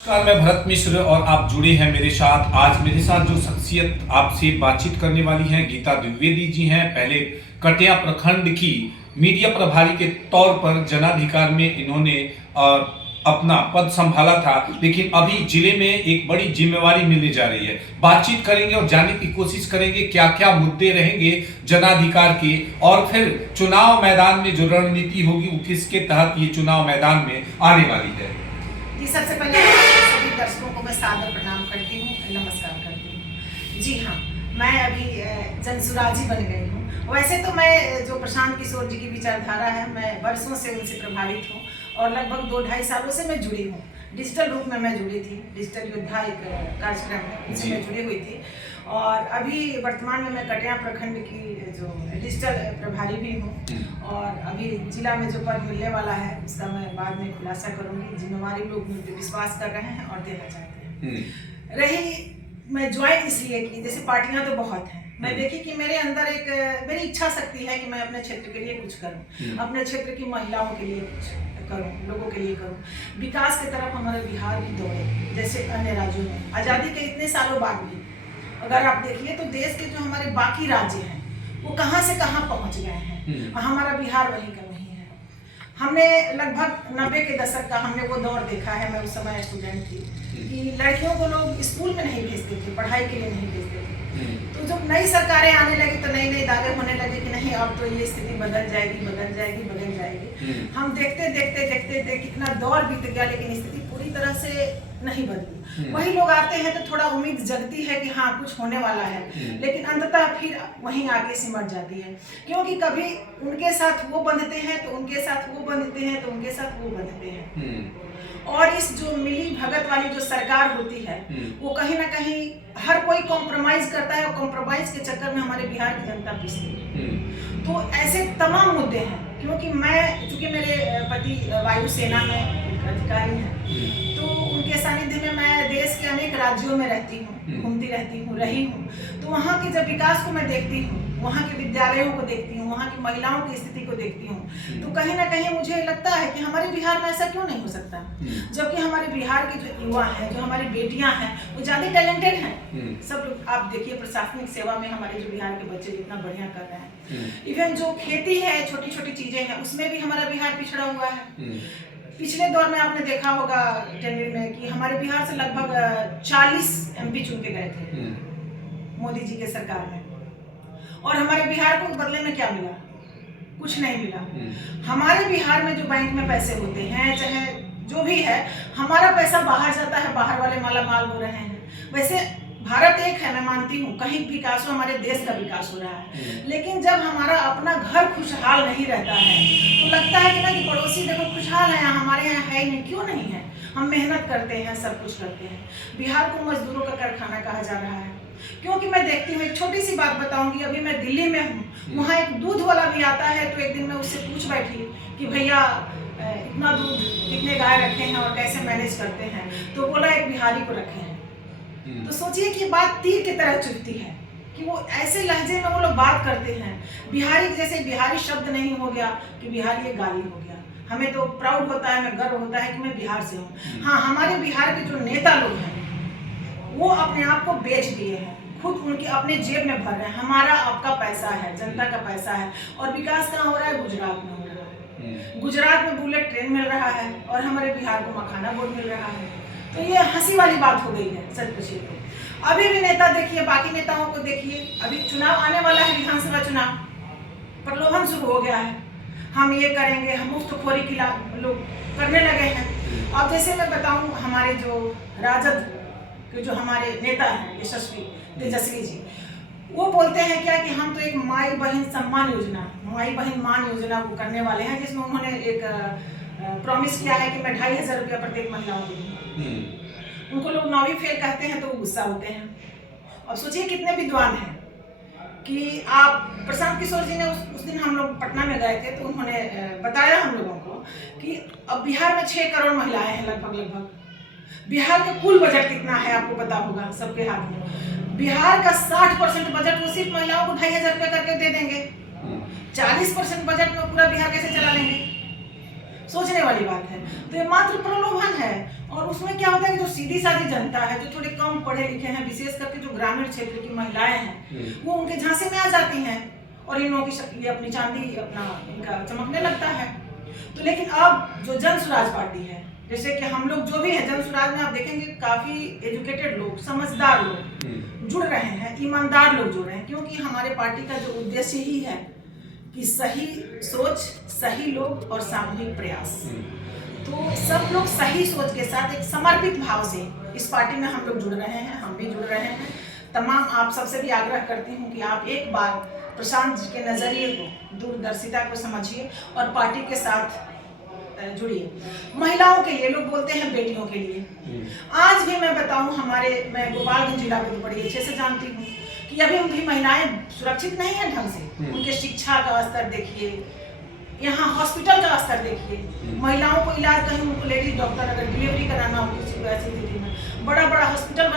नमस्कार, मैं भरत मिश्र और आप जुड़े हैं मेरे साथ। आज मेरे साथ जो शख्सियत आपसे बातचीत करने वाली है गीता द्विवेदी जी हैं। पहले कटिया प्रखंड की मीडिया प्रभारी के तौर पर जनाधिकार में इन्होंने अपना पद संभाला था, लेकिन अभी जिले में एक बड़ी जिम्मेवारी मिलने जा रही है। बातचीत करेंगे और जानने की कोशिश करेंगे क्या क्या मुद्दे रहेंगे जनाधिकार के, और फिर चुनाव मैदान में जो रणनीति होगी वो किसके तहत ये चुनाव मैदान में आने वाली है। जी, सबसे पहले सभी दर्शकों को मैं सादर प्रणाम करती हूँ, नमस्कार करती हूँ। जी हाँ, मैं अभी जनसुराजी बन गई हूँ। वैसे तो मैं जो प्रशांत किशोर जी की विचारधारा है, मैं वर्षों से उनसे प्रभावित हूँ और लगभग 2-2.5 सालों से मैं जुड़ी हूँ। डिजिटल रूप में मैं जुड़ी थी, डिजिटल योद्धा एक कार्यक्रम है उसमें मैं जुड़ी हुई थी। और अभी वर्तमान में मैं कटिया प्रखंड की जो डिजिटल प्रभारी भी हूँ और अभी जिला में जो पद मिलने वाला है उसका मैं बाद में खुलासा करूँगी। जिम्मेवारी लोग मुझ पर विश्वास कर रहे हैं और देना चाहते हैं। रही मैं ज्वाइन इसलिए की, जैसे पार्टियां तो बहुत हैं, मैं देखी कि मेरे अंदर मेरी इच्छा शक्ति है कि मैं अपने क्षेत्र के लिए कुछ करूं, अपने क्षेत्र की महिलाओं के लिए कुछ करूं, लोगों के लिए करूं, विकास की तरफ हमारे बिहार भी दौड़े। जैसे अन्य राज्यों में आज़ादी के इतने सालों बाद भी अगर आप देखिए तो देश के जो हमारे बाकी राज्य हैं वो कहाँ से कहाँ पहुँच गए हैं, हमारा बिहार वहीं का वहीं है। हमने लगभग 90 के दशक का हमने वो दौर देखा है। मैं उस समय स्टूडेंट थी कि लड़कियों को लोग स्कूल में नहीं भेजते थे, पढ़ाई के लिए नहीं भेजते थे। तो जब नई सरकारें आने लगी तो नई नई दावे होने लगे कि नहीं अब तो ये स्थिति बदल जाएगी बदल जाएगी बदल जाएगी। हम देखते देखते देखते देखते कितना दौर बीत गया, लेकिन स्थिति पूरी तरह से नहीं बदली। वही लोग आते हैं तो थोड़ा उम्मीद जगती है कि हाँ कुछ होने वाला है, लेकिन अंततः फिर वहीं आके सिमट जाती है, क्योंकि कभी उनके साथ वो बंधते हैं तो उनके साथ वो बंधते हैं तो उनके साथ वो बंधते हैं। और इस जो मिली भगत वाली जो सरकार होती है वो कहीं ना कहीं हर कोई कॉम्प्रोमाइज करता है और कॉम्प्रोमाइज के चक्कर में हमारे बिहार की जनता पिसती है। तो ऐसे तमाम मुद्दे हैं, क्योंकि चूंकि मेरे पति वायुसेना में अधिकारी हैं तो उनके सानिध्य में मैं देश के अनेक राज्यों में रहती हूँ, घूमती रहती हूँ, रही हूँ। तो वहाँ के जब विकास को मैं देखती हूँ, वहाँ के विद्यालयों को देखती हूँ, वहाँ की महिलाओं की स्थिति को देखती हूँ, तो कहीं ना कहीं मुझे लगता है कि हमारे बिहार में ऐसा क्यों नहीं हो सकता, जबकि हमारे बिहार के जो युवा हैं, जो हमारी बेटियां हैं, वो ज़्यादा टैलेंटेड हैं। सब लोग आप देखिए प्रशासनिक सेवा में हमारे जो बिहार के बच्चे कितना बढ़िया कर रहे हैं। इवन जो खेती है, छोटी छोटी चीज़ें हैं, उसमें भी हमारा बिहार पिछड़ा हुआ है। पिछले दौर में आपने देखा होगा टेंडर में कि हमारे बिहार से लगभग 40 MP चुन के गए थे मोदी जी के सरकार में, और हमारे बिहार को बदले में क्या मिला? कुछ नहीं मिला। हमारे बिहार में जो बैंक में पैसे होते हैं, चाहे जो भी है, हमारा पैसा बाहर जाता है, बाहर वाले माला माल हो रहे हैं। वैसे भारत एक है, मैं मानती हूँ, कहीं विकास हो, हमारे देश का विकास हो रहा है, लेकिन जब हमारा अपना घर खुशहाल नहीं रहता है तो लगता है कि ना कि पड़ोसी देखो खुशहाल है, हमारे यहाँ है ही नहीं। क्यों नहीं है? हम मेहनत करते हैं, सब कुछ करते हैं। बिहार को मजदूरों का कारखाना कहा जा रहा है, क्योंकि मैं देखती हूँ, एक छोटी सी बात बताऊंगी। अभी मैं दिल्ली में हूँ, वहाँ एक दूध वाला भी आता है, तो एक दिन मैं उससे पूछ बैठी कि भैया इतना दूध कितने गाय रखे हैं और कैसे मैनेज करते हैं, तो बोला एक बिहारी को रखे हैं। तो सोचिए कि बात तीर की तरह चुभती है कि वो ऐसे लहजे में वो लोग बात करते हैं। बिहारी जैसे बिहारी शब्द नहीं हो गया कि बिहारी एक गाली हो गया। हमें तो प्राउड होता है, हमें गर्व होता है कि मैं बिहार से हूँ। हाँ, हमारे बिहार के जो नेता लोग हैं वो अपने आप को बेच दिए हैं, खुद उनके अपने जेब में भर रहे हैं। हमारा आपका पैसा है, जनता का पैसा है, और विकास कहाँ हो रहा है? गुजरात में हो रहा है। गुजरात में बुलेट ट्रेन मिल रहा है और हमारे बिहार को मखाना बोर्ड मिल रहा है। तो ये हंसी वाली बात हो गई है सच पूछिए तो। अभी भी नेता देखिए, बाकी नेताओं को देखिए, अभी चुनाव आने वाला है, विधानसभा चुनाव, प्रलोभन शुरू हो गया है। हम ये करेंगे, हम मुफ्तखोरी की लोग करने लगे हैं। अब जैसे मैं बताऊं, हमारे जो राजद कि जो हमारे नेता हैं यशस्वी तेजस्वी जी, वो बोलते हैं क्या कि हम तो एक माई बहन सम्मान योजना, माई बहन मान योजना को करने वाले हैं, जिसमें उन्होंने एक प्रॉमिस किया है कि मैं 2500 रुपया प्रत्येक महिलाओं को दूंगा। उनको लोग 9वीं फेल कहते हैं तो गुस्सा होते हैं। और सोचिए कितने विद्वान हैं कि आप प्रशांत किशोर जी ने उस दिन हम लोग पटना में गए थे तो उन्होंने बताया हम लोगों को कि अब बिहार में 6 करोड़ महिलाएं हैं लगभग। बिहार का कुल बजट कितना है आपको पता होगा सबके हाथ में। बिहार का 60% बजट वो सिर्फ महिलाओं को 2500 रुपये करके दे देंगे। 40% बजट में पूरा बिहार कैसे चला लेंगे? सोचने वाली बात है। तो ये मात्र प्रलोभन है। और उसमें क्या होता है कि जो सीधी सादी जनता है, जो थोड़े कम पढ़े लिखे हैं, विशेष करके जो ग्रामीण क्षेत्र की महिलाएं हैं, वो उनके झांसे में आ जाती हैं और इन लोगों की शक्ल अपनी चांदी अपना इनका चमकने लगता है। तो लेकिन अब जो जन स्वराज पार्टी है, जैसे कि हम लोग जो भी है जन स्वराज में, आप देखेंगे काफी एजुकेटेड लोग, समझदार लोग जुड़ रहे हैं, ईमानदार लोग जुड़ रहे हैं, क्योंकि हमारे पार्टी का जो उद्देश्य ही है कि सही सोच, सही लोग और सामूहिक प्रयास। तो सब लोग सही सोच के साथ एक समर्पित भाव से इस पार्टी में हम लोग जुड़ रहे हैं, हम भी जुड़ रहे हैं। तमाम आप सबसे भी आग्रह करती हूँ कि आप एक बार प्रशांत जी के नजरिए को, दूरदर्शिता को समझिए और पार्टी के साथ जुड़िए। महिलाओं के लिए, लोग बोलते हैं बेटियों के लिए, आज भी मैं बताऊं, मैं गोपालगंज जिला को बड़ी अच्छे से जानती हूँ कि अभी उनकी महिलाएं सुरक्षित नहीं है ढंग से। उनके शिक्षा का स्तर देखिए, यहाँ हॉस्पिटल का स्तर देखिए, महिलाओं को इलाज, कहीं उनको लेडीज डॉक्टर अगर डिलीवरी कराना हो किसी को ऐसी स्थिति में, बड़ा बड़ा हॉस्पिटल